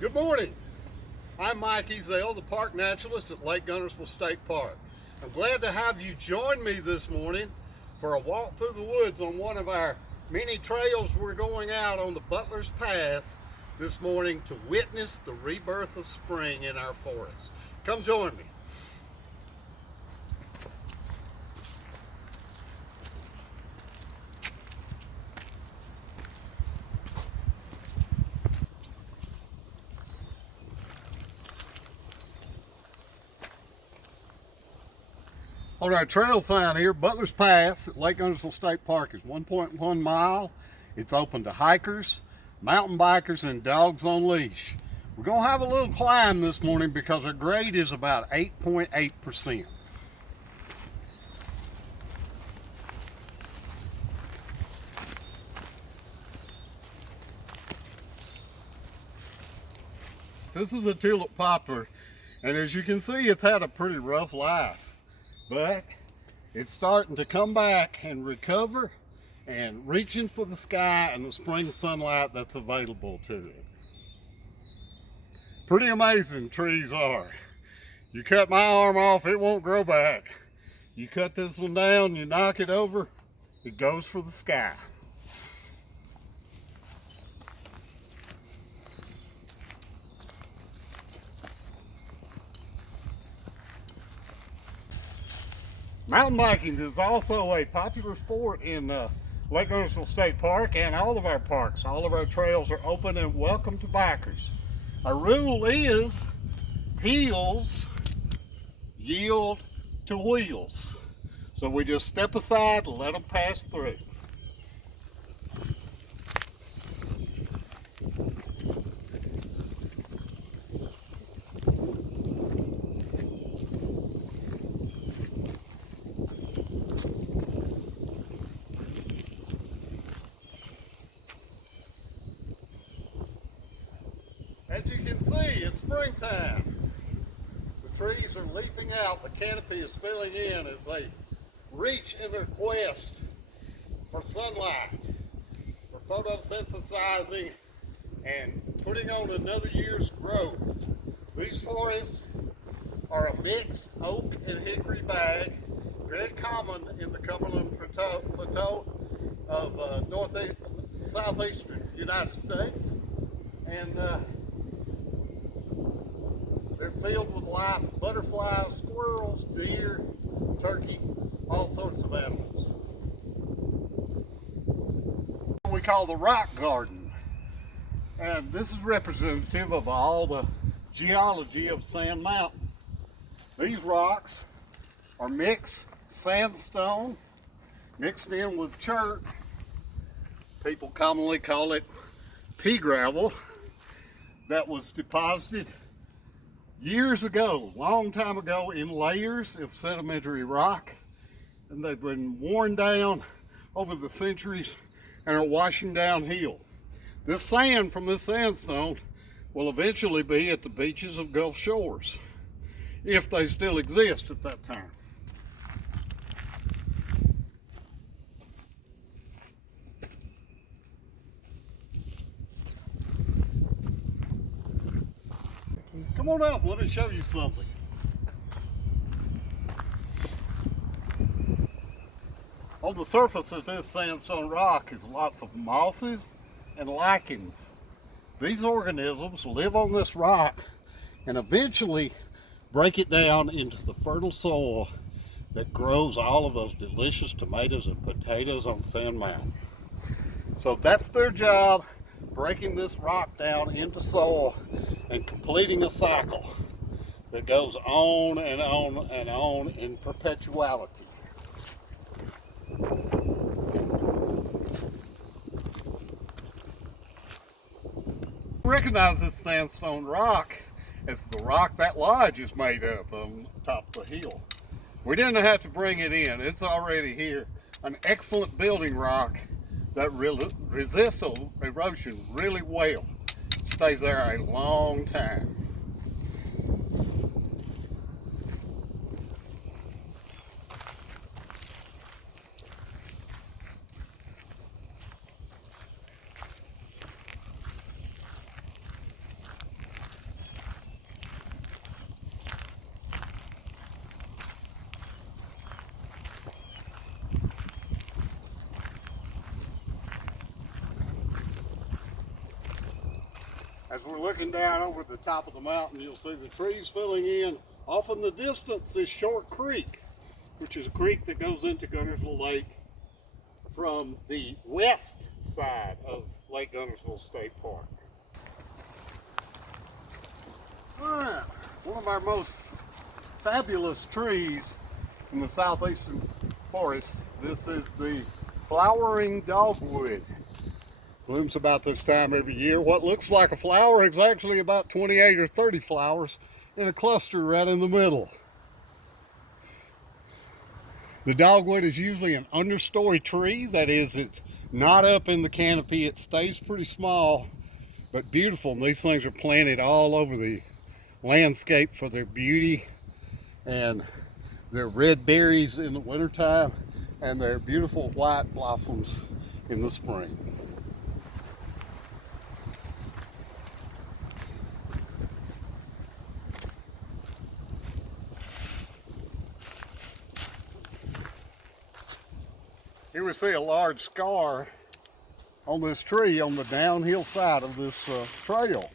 Good morning. I'm Mike Ezell, the park naturalist at Lake Guntersville State Park. I'm glad to have you join me this morning for a walk through the woods on one of our many trails. We're going out on the Butlers Pass this morning to witness the rebirth of spring in our forest. Come join me. On our trail sign here, Butlers Pass at Lake Guntersville State Park is 1.1 mile. It's open to hikers, mountain bikers, and dogs on leash. We're going to have a little climb this morning because our grade is about 8.8%. This is a tulip poplar, and as you can see, it's had a pretty rough life. But it's starting to come back and recover and reaching for the sky and the spring sunlight that's available to it. Pretty amazing trees are. You cut my arm off, it won't grow back. You cut this one down, you knock it over, it goes for the sky. Mountain biking is also a popular sport in Lake Guntersville State Park and all of our parks. All of our trails are open and welcome to bikers. Our rule is heels yield to wheels. So we just step aside and let them pass through. As you can see, it's springtime. The trees are leafing out, the canopy is filling in as they reach in their quest for sunlight, for photosynthesizing and putting on another year's growth. These forests are a mixed oak and hickory bag, very common in the Cumberland Plateau of southeastern United States. And they're filled with life, butterflies, squirrels, deer, turkey, all sorts of animals. We call the rock garden. And this is representative of all the geology of Sand Mountain. These rocks are mixed sandstone, mixed in with chert. People commonly call it pea gravel, that was deposited years ago, long time ago, in layers of sedimentary rock, and they've been worn down over the centuries and are washing downhill. This sand from this sandstone will eventually be at the beaches of Gulf shores, if they still exist at that time. Come on up, let me show you something. On the surface of this sandstone rock is lots of mosses and lichens. These organisms live on this rock and eventually break it down into the fertile soil that grows all of those delicious tomatoes and potatoes on Sand Mountain. So that's their job, breaking this rock down into soil and completing a cycle that goes on and on and on in perpetuality. Recognize this sandstone rock as the rock that lodge is made up on top of the hill. We didn't have to bring it in, it's already here. An excellent building rock that really resists erosion really well. Stays there a long time. As we're looking down over the top of the mountain, you'll see the trees filling in. Off in the distance is Short Creek, which is a creek that goes into Guntersville Lake from the west side of Lake Guntersville State Park. All right, one of our most fabulous trees in the southeastern forest. This is the flowering dogwood. Blooms about this time every year. What looks like a flower is actually about 28 or 30 flowers in a cluster right in the middle. The dogwood is usually an understory tree. That is, it's not up in the canopy. It stays pretty small, but beautiful. And these things are planted all over the landscape for their beauty and their red berries in the wintertime and their beautiful white blossoms in the spring. Here we see a large scar on this tree on the downhill side of this trail.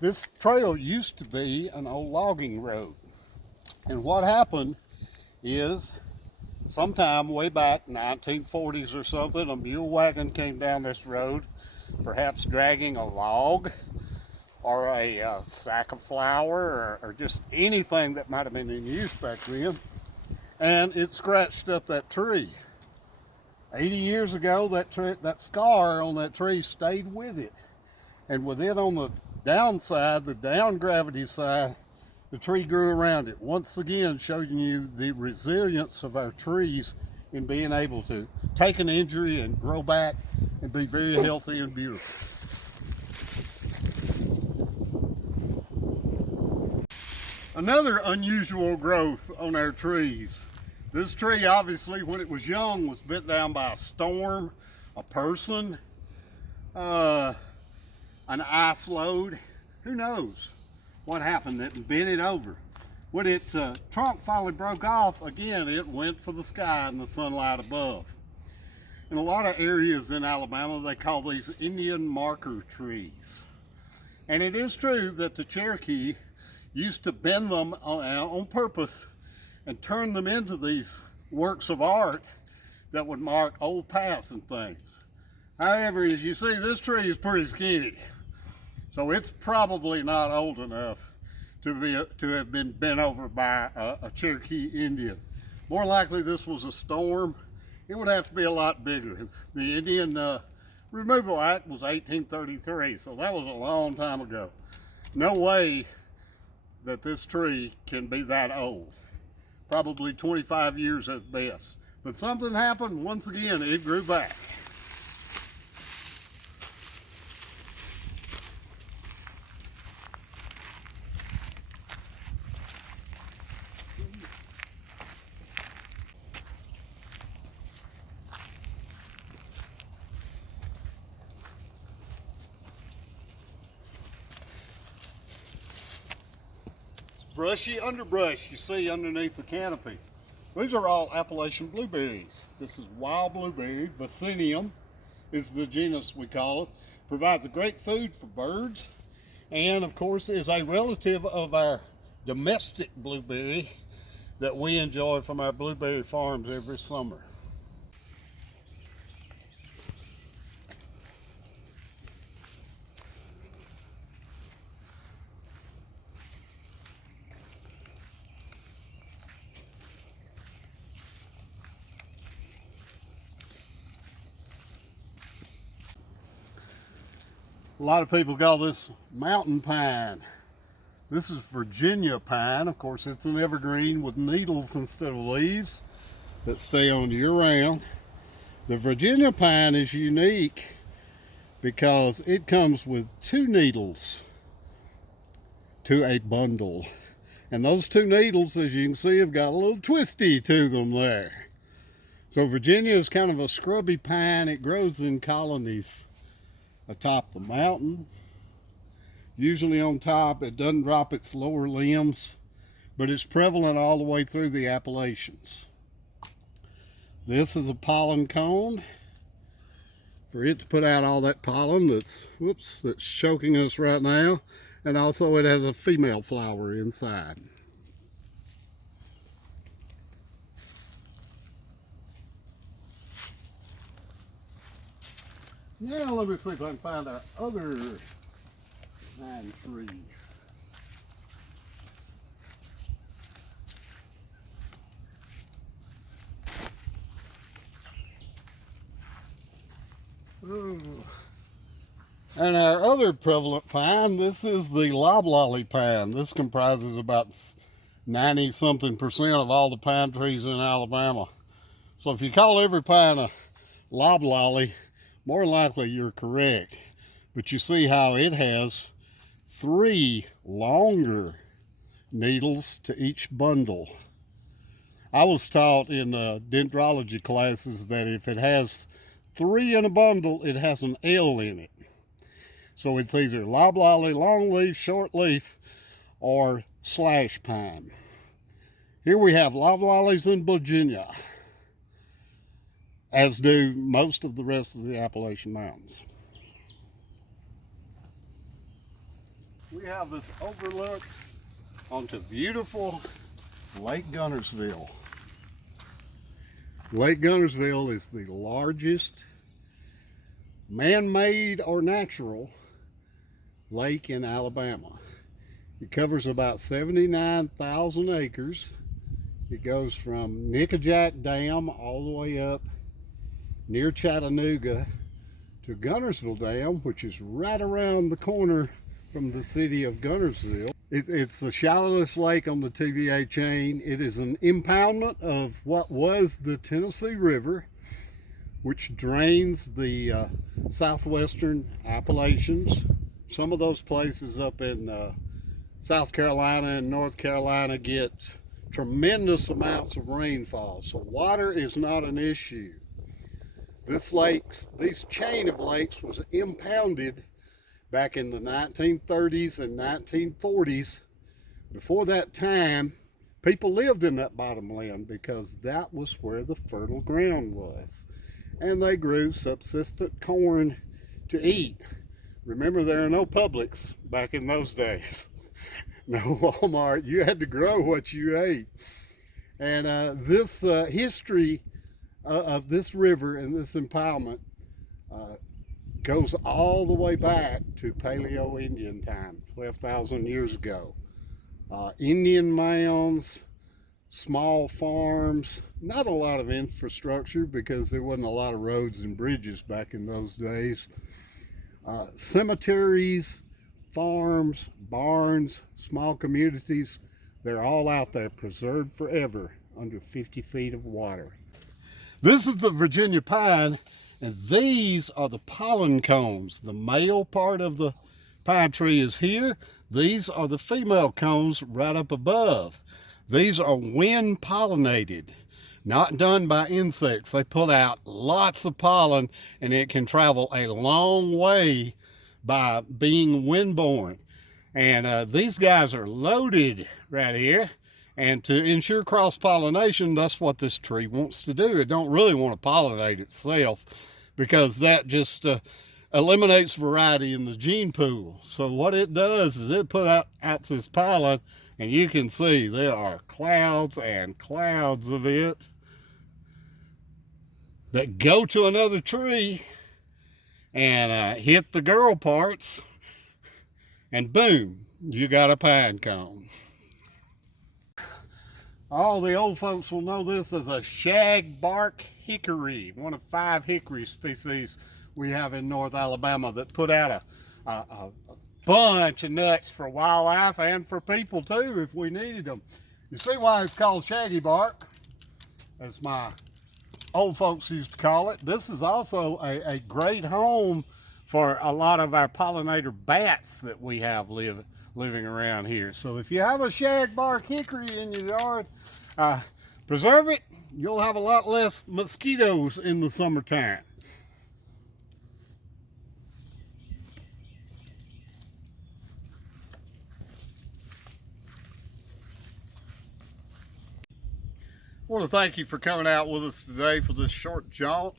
This trail used to be an old logging road. And what happened is sometime way back, 1940s or something, a mule wagon came down this road, perhaps dragging a log or a sack of flour or just anything that might have been in use back then. And it scratched up that tree. 80 years ago, that scar on that tree stayed with it. And with it on the downside, the down gravity side, the tree grew around it. Once again, showing you the resilience of our trees in being able to take an injury and grow back and be very healthy and beautiful. Another unusual growth on our trees. This tree, obviously, when it was young, was bit down by a storm, a person, an ice load. Who knows what happened that bent it over. When its trunk finally broke off, again, it went for the sky and the sunlight above. In a lot of areas in Alabama, they call these Indian marker trees. And it is true that the Cherokee used to bend them on purpose and turn them into these works of art that would mark old paths and things. However, as you see, this tree is pretty skinny, so it's probably not old enough to have been bent over by a Cherokee Indian. More likely this was a storm. It would have to be a lot bigger. The Indian Removal Act was 1833, so that was a long time ago. No way that this tree can be that old. Probably 25 years at best. But something happened, once again, it grew back. Brushy underbrush you see underneath the canopy. These are all Appalachian blueberries. This is wild blueberry. Vaccinium is the genus we call it. Provides a great food for birds, and of course is a relative of our domestic blueberry that we enjoy from our blueberry farms every summer. A lot of people call this mountain pine. This is Virginia pine. Of course, it's an evergreen with needles instead of leaves that stay on year-round. The Virginia pine is unique because it comes with 2 needles to a bundle. And those 2 needles, as you can see, have got a little twisty to them there. So Virginia is kind of a scrubby pine. It grows in colonies atop the mountain, usually on top. It doesn't drop its lower limbs, but it's prevalent all the way through the Appalachians. This is a pollen cone for it to put out all that pollen that's choking us right now. And also it has a female flower inside. Now let me see if I can find our other pine tree. Oh. And our other prevalent pine, this is the loblolly pine. This comprises about 90-something% of all the pine trees in Alabama. So if you call every pine a loblolly, more likely you're correct. But you see how it has 3 longer needles to each bundle. I was taught in dendrology classes that if it has 3 in a bundle, it has an L in it. So it's either loblolly, longleaf, shortleaf, or slash pine. Here we have loblollies in Virginia, as do most of the rest of the Appalachian Mountains. We have this overlook onto beautiful Lake Guntersville. Lake Guntersville is the largest man-made or natural lake in Alabama. It covers about 79,000 acres. It goes from Nickajack Dam all the way up near Chattanooga to Guntersville Dam, which is right around the corner from the city of Guntersville. It's the shallowest lake on the TVA chain. It is an impoundment of what was the Tennessee River, which drains the southwestern Appalachians. Some of those places up in South Carolina and North Carolina get tremendous amounts of rainfall, so water is not an issue. This chain of lakes was impounded back in the 1930s and 1940s. Before that time, people lived in that bottomland because that was where the fertile ground was. And they grew subsistent corn to eat. Remember, there are no Publix back in those days. No Walmart. You had to grow what you ate. And this history of this river and this impoundment goes all the way back to Paleo-Indian time, 12,000 years ago. Indian mounds, small farms, not a lot of infrastructure because there wasn't a lot of roads and bridges back in those days. Cemeteries, farms, barns, small communities, they're all out there preserved forever under 50 feet of water. This is the Virginia pine, and these are the pollen cones. The male part of the pine tree is here. These are the female cones right up above. These are wind pollinated, not done by insects. They put out lots of pollen, and it can travel a long way by being windborne. And these guys are loaded right here. And to ensure cross-pollination, that's what this tree wants to do. It don't really want to pollinate itself because that just eliminates variety in the gene pool. So what it does is it put out this pollen, and you can see there are clouds and clouds of it that go to another tree and hit the girl parts, and boom, you got a pine cone. All the old folks will know this as a shagbark hickory, one of 5 hickory species we have in North Alabama that put out a bunch of nuts for wildlife and for people too if we needed them. You see why it's called shaggy bark, as my old folks used to call it. This is also a great home for a lot of our pollinator bats that we have living around here. So if you have a shagbark hickory in your yard, preserve it. You'll have a lot less mosquitoes in the summertime. I want to thank you for coming out with us today for this short jaunt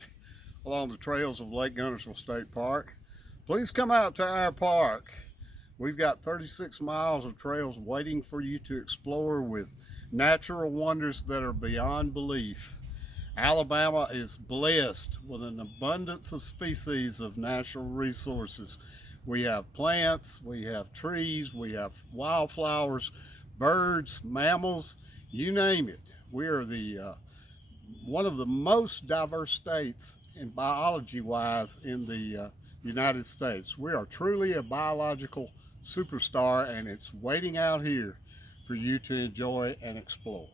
along the trails of Lake Guntersville State Park. Please come out to our park. We've got 36 miles of trails waiting for you to explore with natural wonders that are beyond belief. Alabama is blessed with an abundance of species of natural resources. We have plants, we have trees, we have wildflowers, birds, mammals, you name it. We are the one of the most diverse states in biology-wise in the United States. We are truly a biological superstar, and it's waiting out here for you to enjoy and explore.